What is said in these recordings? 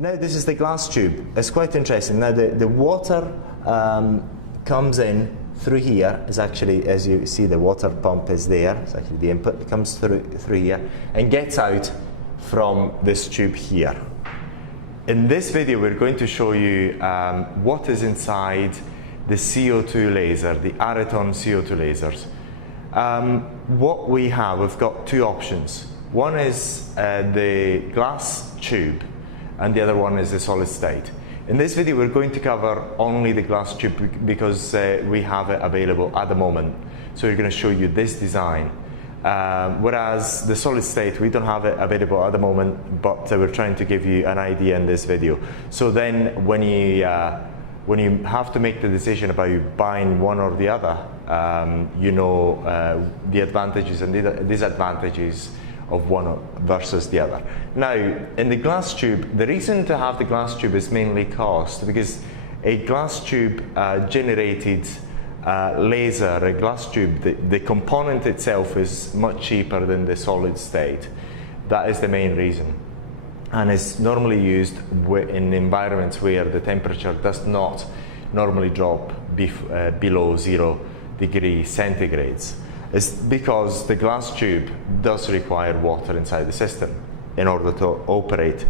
Now this is the glass tube. It's quite interesting. Now the water comes in through here. Is actually, as you see, the water pump is there. It's actually the input. It comes through here and gets out from this tube here. In this video we're going to show you what is inside the CO2 laser, the Areton CO2 lasers. What we've got two options. One is the glass tube and the other one is the solid state. In this video we're going to cover only the glass tube because we have it available at the moment. So we're going to show you this design. Whereas the solid state, we don't have it available at the moment, but we're trying to give you an idea in this video. So then when you have to make the decision about buying one or the other, you know the advantages and the disadvantages of one versus the other. Now, in the glass tube, the reason to have the glass tube is mainly cost, because a glass tube generated laser, a glass tube, the component itself is much cheaper than the solid state. That is the main reason. And it's normally used in environments where the temperature does not normally drop below 0 degrees centigrades. It's because the glass tube does require water inside the system in order to operate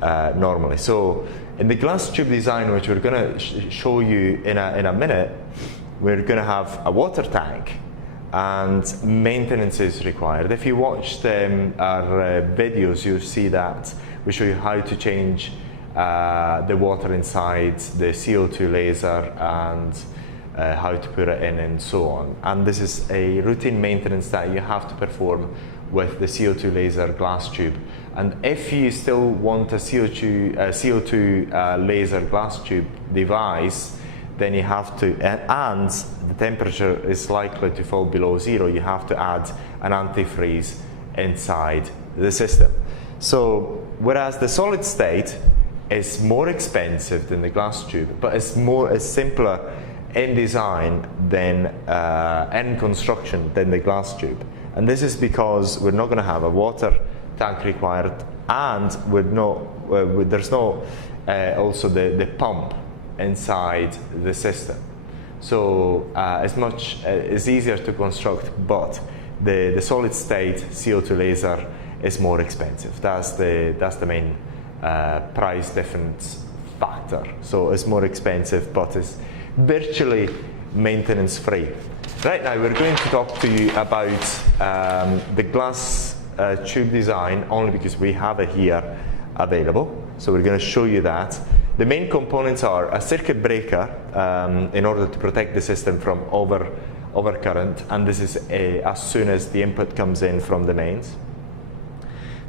normally. So in the glass tube design, which we're going to show you in a minute, we're going to have a water tank and maintenance is required. If you watched our videos, you'll see that we show you how to change the water inside the CO2 laser and how to put it in and so on. And this is a routine maintenance that you have to perform with the CO2 laser glass tube. And if you still want a CO2 laser glass tube device, then you have to, and the temperature is likely to fall below 0, you have to add an antifreeze inside the system. So whereas the solid state is more expensive than the glass tube, but it's simpler in design than in construction than the glass tube. And this is because we're not going to have a water tank required, and there's no also the pump inside the system. So it's easier to construct, but the solid state CO2 laser is more expensive. That's the main price difference factor. So it's more expensive, but it's virtually maintenance free. Right now we're going to talk to you about the glass tube design only because we have it here available. So we're going to show you that. The main components are a circuit breaker in order to protect the system from overcurrent, and this is as soon as the input comes in from the mains.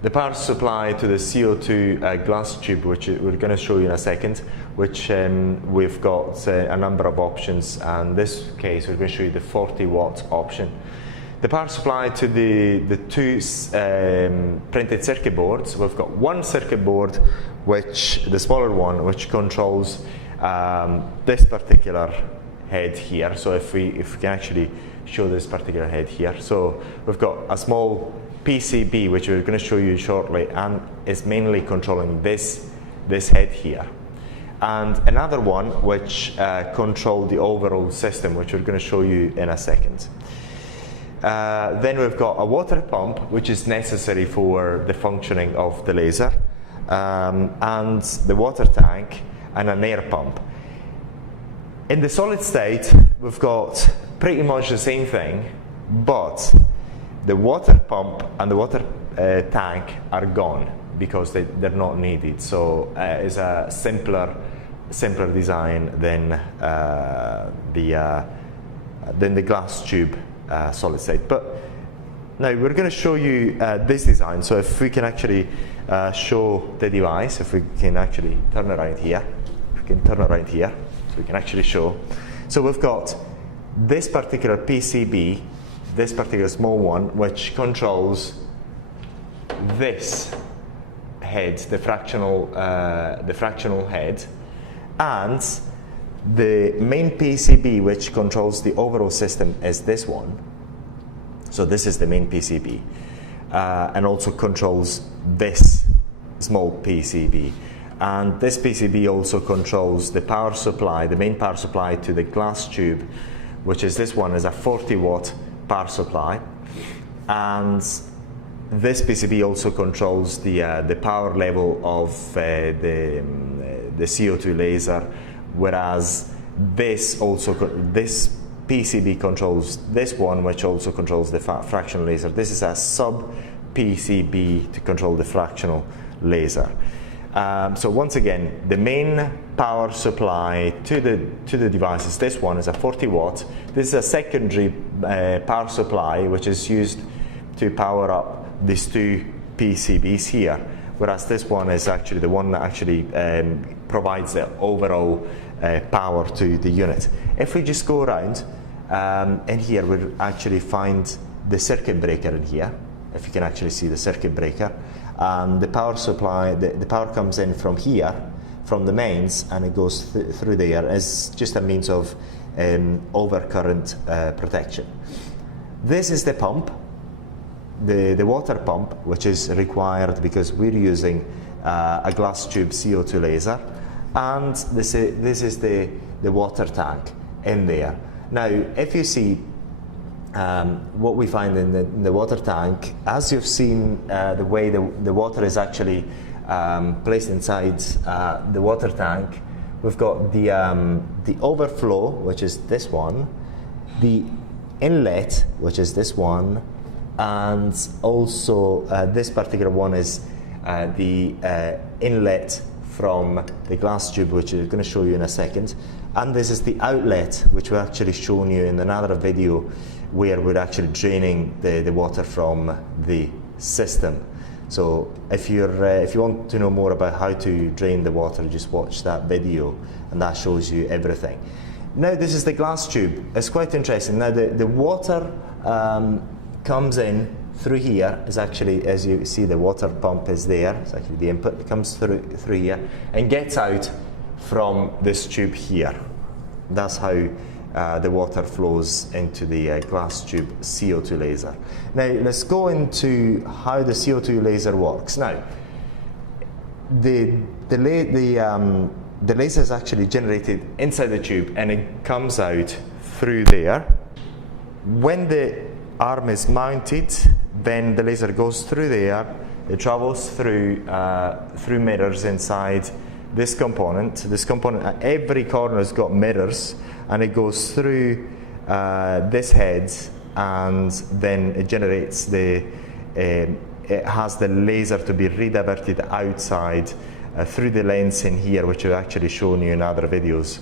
The power supply to the CO2 glass tube, which we're going to show you in a second, which we've got a number of options, and in this case we're going to show you the 40 watt option. The power supply to the two printed circuit boards, we've got one circuit board, the smaller one, which controls this particular head here. So if we can actually show this particular head here. So we've got a small PCB, which we're going to show you shortly, and is mainly controlling this head here. And another one which controls the overall system, which we're going to show you in a second. Then we've got a water pump, which is necessary for the functioning of the laser, and the water tank and an air pump. In the solid state, we've got pretty much the same thing, but the water pump and the water tank are gone because they're not needed. So it's a simpler design than the glass tube solid state. But now we're going to show you this design. So if we can actually show the device, if we can actually turn around here, so we can actually show. So we've got this particular PCB, this particular small one, which controls this head, the fractional head, and the main PCB which controls the overall system is this one. So this is the main PCB, and also controls this small PCB. and this PCB also controls the power supply, the main power supply to the glass tube, which is this one, is a 40-watt power supply. And this PCB also controls the power level of the CO2 laser, whereas this PCB controls this one, which also controls the fractional laser. This is a sub PCB to control the fractional laser. So once again, the main power supply to the device is this one, is a 40-watt. This is a secondary power supply which is used to power up these two PCBs here, whereas this one is actually the one that actually provides the overall power to the unit. If we just go around, in here we'll actually find the circuit breaker in here, if you can actually see the circuit breaker. And the power supply, the power comes in from here, from the mains, and it goes through there as just a means of overcurrent protection. This is the pump, the water pump, which is required because we're using a glass tube CO2 laser, and this is the water tank in there. Now, if you see what we find in the water tank, as you've seen the way the water is actually placed inside the water tank, we've got the overflow, which is this one, the inlet, which is this one, and also this particular one is the inlet from the glass tube, which I'm going to show you in a second. And this is the outlet, which we're actually showing you in another video, where we're actually draining the water from the system. So if you want to know more about how to drain the water, just watch that video, and that shows you everything. Now this is the glass tube. It's quite interesting. Now the water comes in through here. Is actually, as you see, the water pump is there. It's actually the input. It comes through here and gets out from this tube here. That's how the water flows into the glass tube CO2 laser. Now let's go into how the CO2 laser works. Now the laser is actually generated inside the tube, and it comes out through there. When the arm is mounted, then the laser goes through there. It travels through mirrors inside this component. This component at every corner has got mirrors, and it goes through this head, and then it generates it has the laser to be rediverted outside through the lens in here, which I've actually shown you in other videos.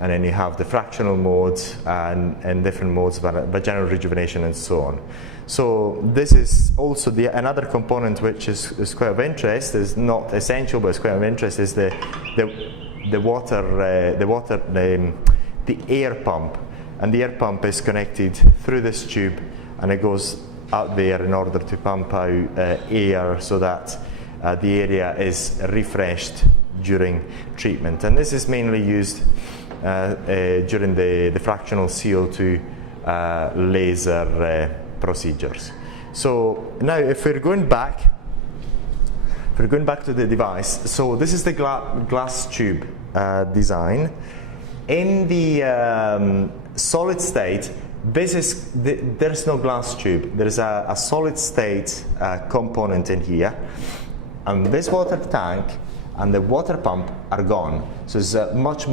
And then you have the fractional mode and different modes, vaginal rejuvenation and so on. So this is also another component which is quite of interest, is not essential but it's quite of interest, is the air pump. And the air pump is connected through this tube, and it goes out there in order to pump out air so that the area is refreshed during treatment. And this is mainly used during the fractional CO2 laser procedures. So now if we're going back to the device, so this is the glass tube design. In the solid state, there's no glass tube. There's a solid state component in here, and this water tank and the water pump are gone. So it's a much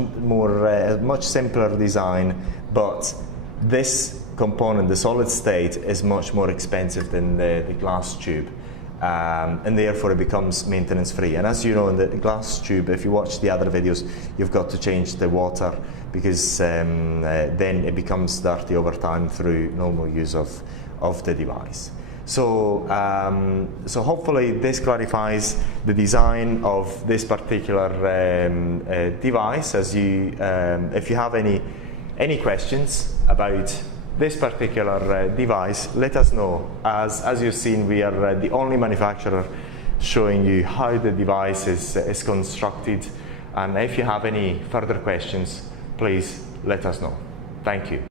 simpler design, but this component, the solid state, is much more expensive than the glass tube, and therefore it becomes maintenance free. And as you know, in the glass tube, if you watch the other videos, you've got to change the water because then it becomes dirty over time through normal use of the device. So, so hopefully this clarifies the design of this particular device. If you have any questions about this particular device, let us know. As you've seen, we are the only manufacturer showing you how the device is constructed. And if you have any further questions, please let us know. Thank you.